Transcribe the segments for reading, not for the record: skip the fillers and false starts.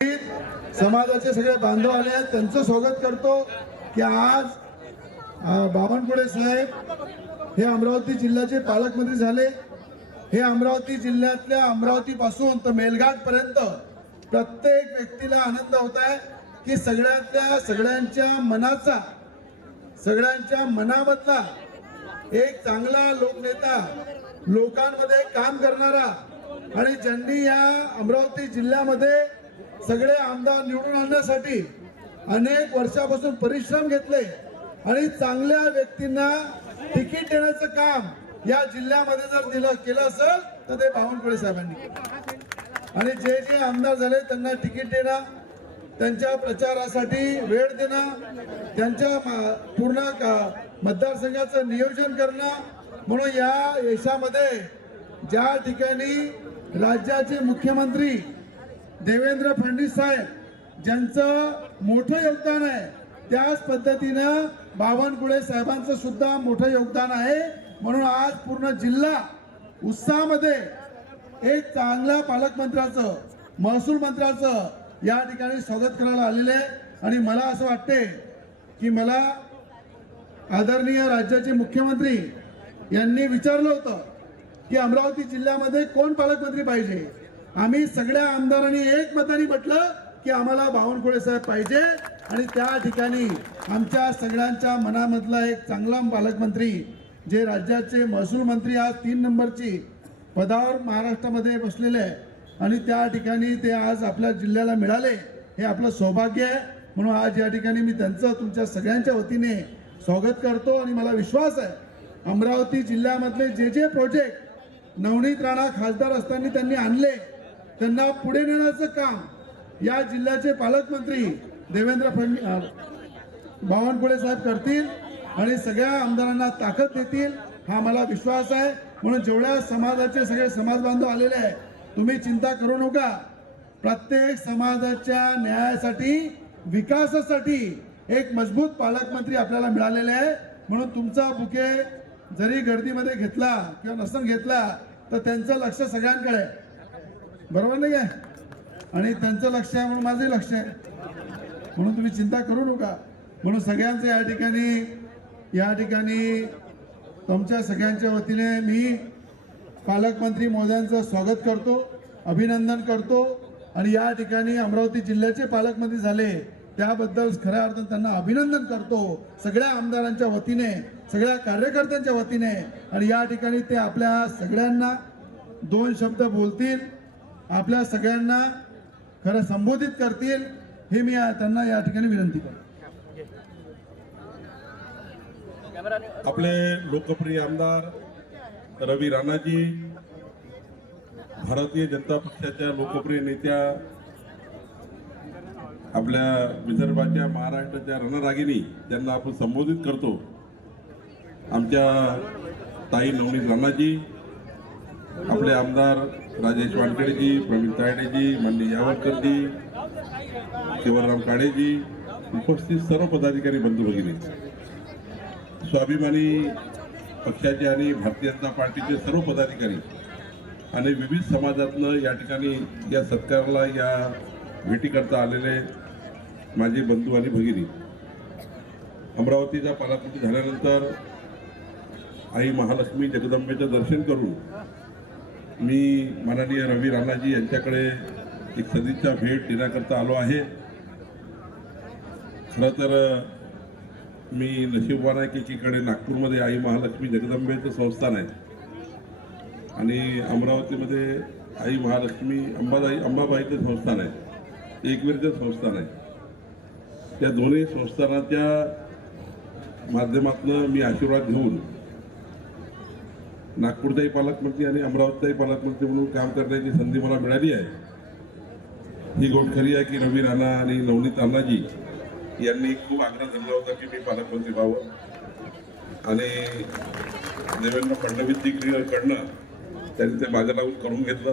समाजाचे सगळे बांधव आले आहेत, त्यांचं स्वागत करतो की आज बावनकुळे साहेब हे अमरावती जिल्ह्याचे पालकमंत्री झाले। हे अमरावती जिल्ह्यातल्या अमरावती पासून तर मेलघाट पर्यंत प्रत्येक व्यक्तीला आनंद होत आहे की सगळ्यांच्या मनामधला एक चांगला लोकनेता, लोकांमध्ये काम करणारा आणि ज्यांनी या अमरावती जिल्ह्यामध्ये सगळे आमदार निवडून आणण्यासाठी अनेक वर्षापासून परिश्रम घेतले आणि चांगल्या व्यक्तींना तिकीट देण्याचं काम या जिल्ह्यामध्ये जर केलं असेल तर ते बावनकुळे साहेबांनी केलं। आणि जे जे आमदार झाले त्यांना तिकीट देणं, त्यांच्या प्रचारासाठी वेळ देणं, त्यांच्या पूर्ण मतदारसंघाचं नियोजन करणं, म्हणून या देशामध्ये ज्या ठिकाणी राज्याचे मुख्यमंत्री देवेंद्र फडणवीस साहेब ज्यांचं मोठं योगदान आहे, त्याच पद्धतीनं बावनकुळे साहेबांचं सुद्धा मोठं योगदान आहे। म्हणून आज पूर्ण जिल्हा उत्साहामध्ये एक चांगल्या पालकमंत्र्याचं, महसूल मंत्र्याचं या ठिकाणी स्वागत करायला आलेले आहे। आणि मला असं वाटते की मला आदरणीय राज्याचे मुख्यमंत्री यांनी विचारलं होतं की अमरावती जिल्ह्यामध्ये कोण पालकमंत्री पाहिजे। आम्ही सगळ्या आमदारांनी एक मताने म्हटलं की आम्हाला बावनकुळे साहेब पाहिजे आणि त्या ठिकाणी आमच्या सगळ्यांच्या मनामधला एक चांगला पालकमंत्री, जे राज्याचे महसूल मंत्री आज 3 नंबरची पदावर महाराष्ट्रामध्ये बसलेले आहे आणि त्या ठिकाणी ते आज आपल्या जिल्ह्याला मिळाले, हे आपलं सौभाग्य आहे। म्हणून आज या ठिकाणी मी त्यांचं तुमच्या सगळ्यांच्या वतीने स्वागत करतो आणि मला विश्वास आहे अमरावती जिल्ह्यामधले जे जे प्रोजेक्ट नवनीत राणा खासदार असताना त्यांनी आणले, त्यांना पुढे नेण्याचं काम या जिल्ह्याचे पालकमंत्री देवेंद्र फडणवीस बावनकुळे साहेब करतील आणि सगळ्या आमदारांना ताकद देतील, हा मला विश्वास आहे। म्हणून जेवढ्या समाजाचे सगळे समाज बांधव आलेले आहे, तुम्ही चिंता करू नका। प्रत्येक समाजाच्या न्यायासाठी, विकासासाठी एक मजबूत पालकमंत्री आपल्याला मिळालेले आहे। म्हणून तुमचा बुके जरी गर्दीमध्ये घेतला किंवा नसन घेतला तर त्यांचं लक्ष सगळ्यांकडे आहे, बरोबर नाही आहे? आणि त्यांचं लक्ष आहे म्हणून माझंही लक्ष आहे, म्हणून तुम्ही चिंता करू नका। म्हणून सगळ्यांचं या ठिकाणी तुमच्या सगळ्यांच्या वतीने मी पालकमंत्री महोदयांचं स्वागत करतो, अभिनंदन करतो आणि या ठिकाणी अमरावती जिल्ह्याचे पालकमंत्री झाले त्याबद्दल खऱ्या अर्थाने त्यांना अभिनंदन करतो, सगळ्या आमदारांच्या वतीने, सगळ्या कार्यकर्त्यांच्या वतीने। आणि या ठिकाणी ते आपल्या सगळ्यांना 2 शब्द बोलतील, आपल्या सगळ्यांना खरं संबोधित करतील, हे मी त्यांना या ठिकाणी विनंती करतो। आपले लोकप्रिय आमदार रवी राणाजी, भारतीय जनता पक्षाच्या लोकप्रिय नेत्या, आपल्या विदर्भाच्या, महाराष्ट्राच्या रणरागिणी ज्यांना आपण संबोधित करतो, आमच्या ताई नवनीत राणाजी, आपले आमदार राजेश वानखेडेजी, प्रवीण तायडेजी, माननीय यावलकरजी, शिवराम काळेजी, उपस्थित सर्व पदाधिकारी बंधू भगिनी, स्वाभिमानी पक्षाचे आणि भारतीय जनता पार्टीचे सर्व पदाधिकारी आणि विविध समाजातनं या ठिकाणी या सत्काराला, या भेटीकरता आलेले माझे बंधू आणि भगिनी, अमरावतीचा पालकमंत्री झाल्यानंतर आई महालक्ष्मी जगदंबेचं दर्शन करून मी माननीय रवी राणाजी यांच्याकडे एक सदिच्छा भेट देण्याकरता आलो आहे। खरं तर मी नशीबवान आहे की एकीकडे नागपूरमध्ये आई महालक्ष्मी जगदंबेचं संस्थान आहे आणि अमरावतीमध्ये आई महालक्ष्मी अंबाबाईचं संस्थान आहे, एकवीरचं संस्थान आहे। त्या दोन्ही संस्थानाच्या माध्यमातून मी आशीर्वाद घेऊन नागपूरचाही पालकमंत्री आणि अमरावतीचाही पालकमंत्री म्हणून काम करण्याची संधी मला मिळाली आहे। ही गोष्ट खरी आहे की रवी राणा आणि नवनीत राणाजी यांनी खूप आग्रह धरला होता की मी पालकमंत्री व्हावं आणि देवेंद्र फडणवीसजी कडनं त्यांनी ते मागे लागून करून घेतलं।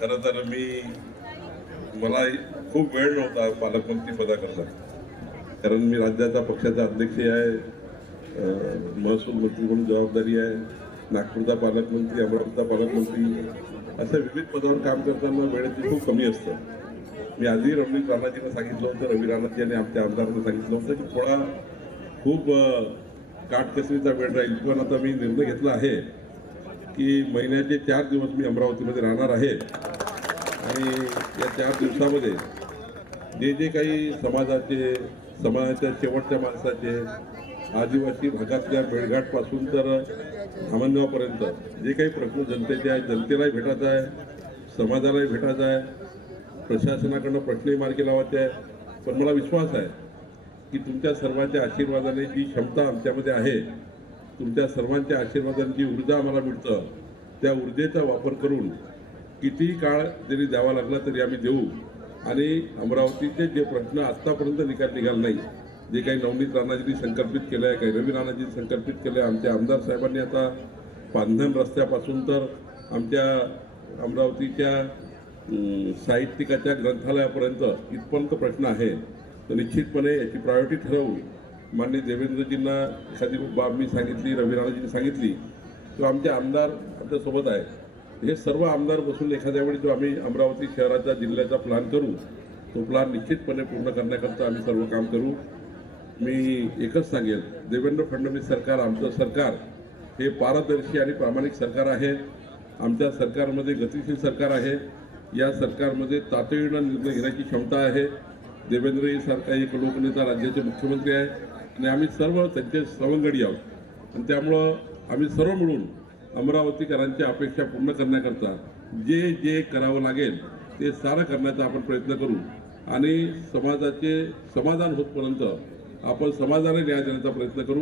खरं तर मला खूप वेळ नव्हता पालकमंत्री पदाकरता, कारण मी राज्याचा पक्षाचा अध्यक्ष आहे, महसूल मंत्री म्हणून जबाबदारी आहे, नागपूरचा पालकमंत्री, अमरावतीचा पालकमंत्री, अशा विविध पदावर काम करताना वेळेची खूप कमी असतं। मी आजही रवी राणाजींना सांगितलं होतं, रवी राणाजी यांनी आमच्या आमदारांना सांगितलं होतं की थोडा खूप काटकसरीचा वेळ राहील, पण आता मी निर्णय घेतला आहे की महिन्याचे 4 दिवस मी अमरावतीमध्ये राहणार आहे आणि या 4 दिवसामध्ये जे जे काही समाजाच्या शेवटच्या माणसाचे, आदिवासी भागातल्या मेळघाटपासून तर धामणगावपर्यंत जे काही प्रश्न जनतेचे आहेत, जनतेलाही भेटायचं आहे, समाजालाही भेटायचं आहे, प्रशासनाकडनं प्रश्नही मार्गी लावायचे आहे. पण मला विश्वास आहे की तुमच्या सर्वांच्या आशीर्वादाने जी क्षमता आमच्यामध्ये आहे, तुमच्या सर्वांच्या आशीर्वादाने जी ऊर्जा आम्हाला मिळतं, त्या ऊर्जेचा वापर करून कितीही काळ जरी द्यावा लागला तरी आम्ही देऊ. आणि अमरावतीचे जे प्रश्न आत्तापर्यंत निघाले नाही, जे काही नवनीत राणाजींनी संकल्पित केलं आहे, काही रवी राणाजींनी संकल्पित केलं आहे, आमच्या आमदार साहेबांनी आता पांधन रस्त्यापासून तर आमच्या अमरावतीच्या साहित्यिकाच्या ग्रंथालयापर्यंत इथपर्यंत प्रश्न आहे, तर निश्चितपणे याची प्रायोरिटी ठरवून माननीय देवेंद्रजींना एखादी बाब मी सांगितली, रवी राणाजींनी सांगितली, किंवा आमचे आमदार आमच्यासोबत आहे, हे सर्व आमदार बसून एखाद्या वेळी जो आम्ही अमरावती शहराचा जिल्ह्याचा प्लॅन करू, तो प्लॅन निश्चितपणे पूर्ण करण्याकरता आम्ही सर्व काम करू. मी एकच सांगेल, देवेंद्र फडणवीस सरकार, आमचं सरकार हे पारदर्शी आणि प्रामाणिक सरकार आहे. आमच्या सरकारमध्ये गतिशील सरकार आहे. या सरकारमध्ये तातडीनं निर्णय घेण्याची क्षमता आहे. देवेंद्र सारखा एक लोकनेता राज्याचे मुख्यमंत्री आहे आणि आम्ही सर्व त्यांचे सवंगडी आहोत. आणि त्यामुळं आम्ही सर्व मिळून अमरावतीकरांच्या अपेक्षा पूर्ण करण्याकरता जे जे करावं लागेल ते सारं करण्याचा आपण प्रयत्न करू आणि समाजाचे समाधान होतपर्यंत आपण समाजाला न्याय देण्याचा प्रयत्न करू.